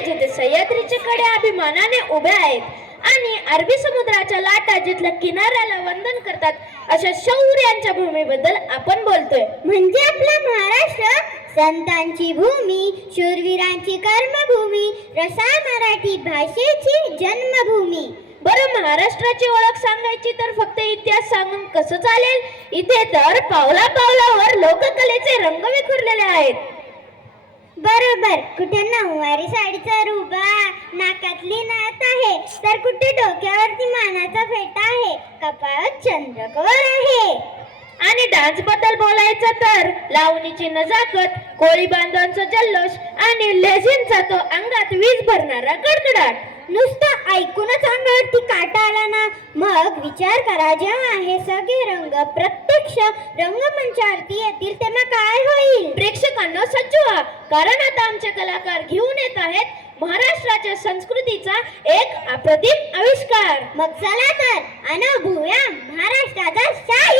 जिथे सह्याद्रीचे कडे अभिमानाने उभे आहेत आणि अरबी समुद्राच्या लाटा जिथल्या किनाऱ्याला वंदन करतात, अशा शौर्यांच्या भूमीबद्दल आपण बोलतोय. म्हणजे आपला महाराष्ट्र संतांची भूमी, शूरवीरांची कर्मभूमी, रसाळ मराठी भाषेची जन्मभूमी. बरं, महाराष्ट्राची ओळख सांगायची तर फक्त इतिहास सांगून कसं चालेल? इथे तर पावला पावलावर लोककलेचे रंग विखुरलेले आहेत. बरोबर, कुठे नऊवारी साडीचा रुबा, नाकातली नात आहे, तर कुठे डोक्यावरती मानाचा फेटा आहे, कपाळात चंद्रकोर आहे. आणि डान्स बद्दल बोलायचं तर लावणीची नजाकत, कोळी बांधवांचा जल्लोष आणि लेझिमचा तो अंगात वीज भरणारा कडकडाट. नुसतं ऐकूनच अंगावरती काटा आला ना, मग विचार करा जेव्हा हे सगळे रंग प्रत्यक्ष रंगमंचावरती येतील तेव्हा काय होईल? प्रेक्षकांना सज्ज व्हा, कारण आता आमचे कलाकार घेऊन येत आहेत महाराष्ट्राच्या संस्कृतीचा एक अप्रतिम आविष्कार. मग चला तर अनुभवूया महाराष्ट्राचा शाही